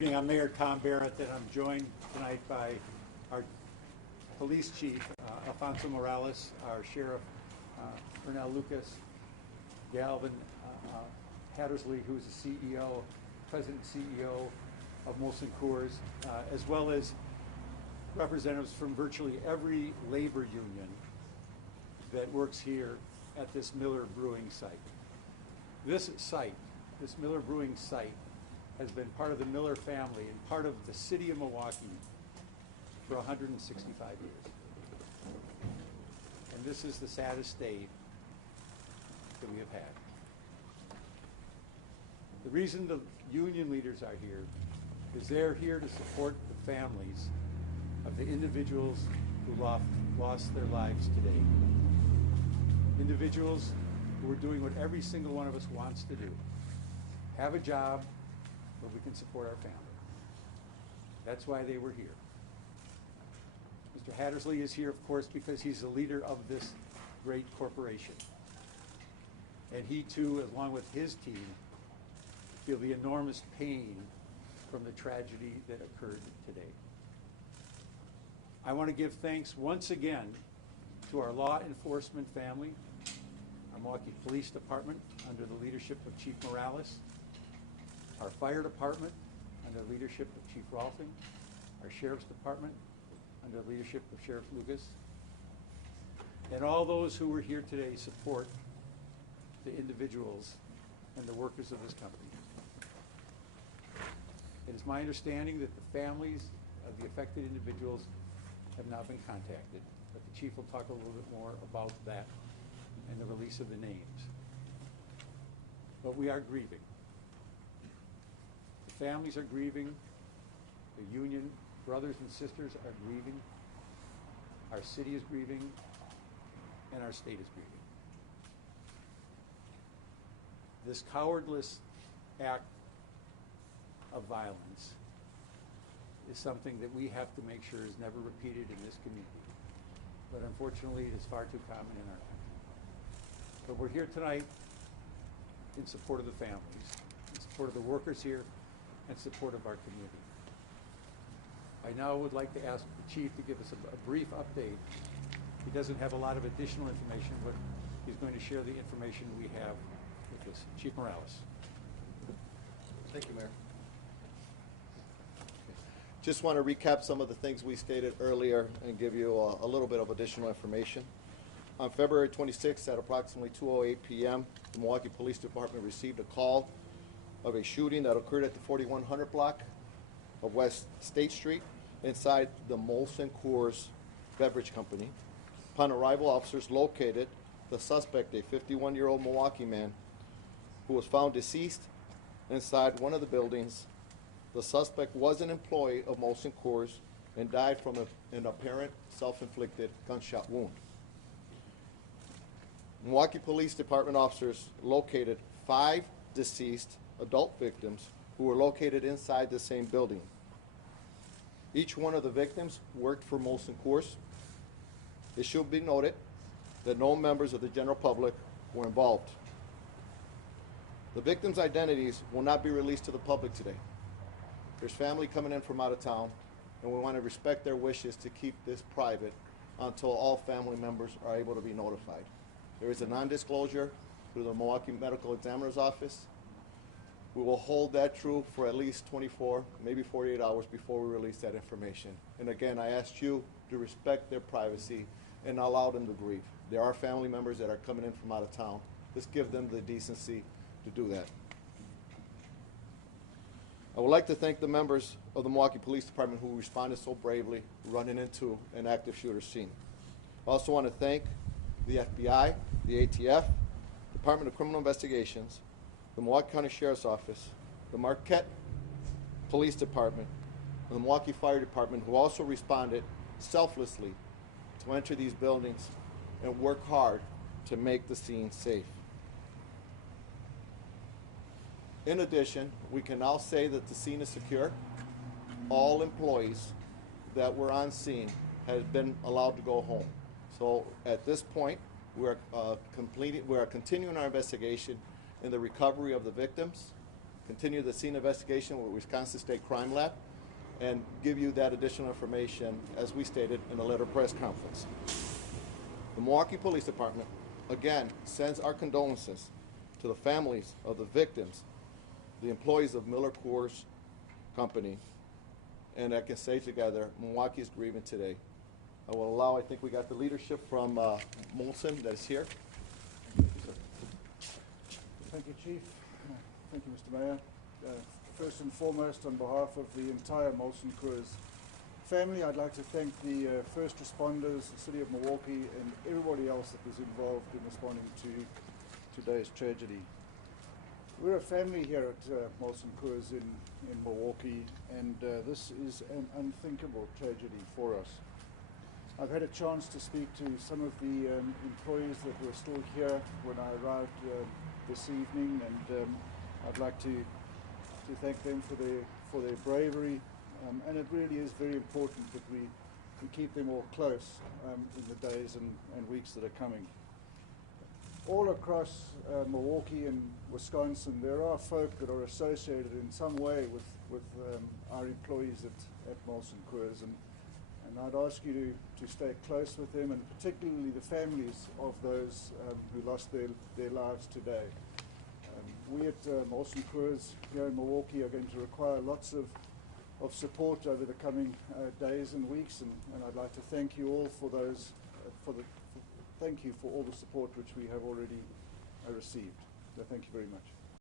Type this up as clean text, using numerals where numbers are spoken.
I'm Mayor Tom Barrett, and I'm joined tonight by our police chief, Alfonso Morales, our sheriff, Ernell Lucas, Galvin Hattersley, who's the CEO, president and CEO of Molson Coors, as well as representatives from virtually every labor union that works here at this Miller Brewing site. This Miller Brewing site, has been part of the Miller family and part of the city of Milwaukee for 165 years. And this is the saddest day that we have had. The reason the union leaders are here is they're here to support the families of the individuals who lost their lives today. Individuals who are doing what every single one of us wants to do. Have a job where we can support our family. That's why they were here. Mr. Hattersley is here, of course, because he's the leader of this great corporation. And he too, along with his team, feel the enormous pain from the tragedy that occurred today. I want to give thanks once again to our law enforcement family, our Milwaukee Police Department under the leadership of Chief Morales, our fire department under the leadership of Chief Rolfing, our sheriff's department under the leadership of Sheriff Lucas, and all those who were here today support the individuals and the workers of this company. It is my understanding that the families of the affected individuals have not been contacted, but the chief will talk a little bit more about that and the release of the names. But we are grieving. Families are grieving, the union brothers and sisters are grieving, our city is grieving, and our state is grieving. This cowardless act of violence is something that we have to make sure is never repeated in this community. But unfortunately, it is far too common in our country. But we're here tonight in support of the families, in support of the workers here, and support of our community. I now would like to ask the chief to give us a brief update. He doesn't have a lot of additional information, but he's going to share the information we have with us. Chief Morales. Thank you, Mayor. Just want to recap some of the things we stated earlier and give you a little bit of additional information. On February 26th at approximately 2:08 p.m., the Milwaukee Police Department received a call of a shooting that occurred at the 4100 block of West State Street inside the Molson Coors Beverage Company. Upon arrival, officers located the suspect, a 51-year-old Milwaukee man, who was found deceased inside one of the buildings. The suspect was an employee of Molson Coors and died from an apparent self-inflicted gunshot wound. Milwaukee Police Department officers located 5 deceased adult victims who were located inside the same building. Each one of the victims worked for Molson Coors. It should be noted that no members of the general public were involved. The victims' identities will not be released to the public today. There's family coming in from out of town, and we want to respect their wishes to keep this private until all family members are able to be notified. There is a non-disclosure through the Milwaukee Medical Examiner's Office. We will hold that true for at least 24, maybe 48 hours before we release that information. And again, I ask you to respect their privacy and allow them to grieve. There are family members that are coming in from out of town. Let's give them the decency to do that. I would like to thank the members of the Milwaukee Police Department who responded so bravely running into an active shooter scene. I also want to thank the FBI, the ATF, Department of Criminal Investigations, the Milwaukee County Sheriff's Office, the Marquette Police Department, and the Milwaukee Fire Department, who also responded selflessly to enter these buildings and work hard to make the scene safe. In addition, we can now say that the scene is secure. All employees that were on scene have been allowed to go home. So at this point, we are continuing our investigation in the recovery of the victims continue the scene investigation with Wisconsin State Crime Lab, and give you that additional information as we stated in a letter press conference. The Milwaukee Police Department, again, sends our condolences to the families of the victims, the employees of Miller Coors Company, and I can say together, Milwaukee is grieving today. I will allow, I think we got the leadership from Molson that is here. Thank you, Chief. Thank you, Mr. Mayor. First and foremost, on behalf of the entire Molson Coors family, I'd like to thank the first responders, the City of Milwaukee, and everybody else that was involved in responding to today's tragedy. We're a family here at Molson Coors in Milwaukee, and this is an unthinkable tragedy for us. I've had a chance to speak to some of the employees that were still here when I arrived this evening, and I'd like to thank them for their bravery, and it really is very important that we keep them all close in the days and weeks that are coming. All across Milwaukee and Wisconsin, there are folk that are associated in some way with our employees at Molson Coors, and I'd ask you to stay close with them, and particularly the families of those who lost their lives today. We at Molson Coors here in Milwaukee are going to require lots of support over the coming days and weeks, and I'd like to thank you all for those, thank you for all the support which we have already received. So thank you very much.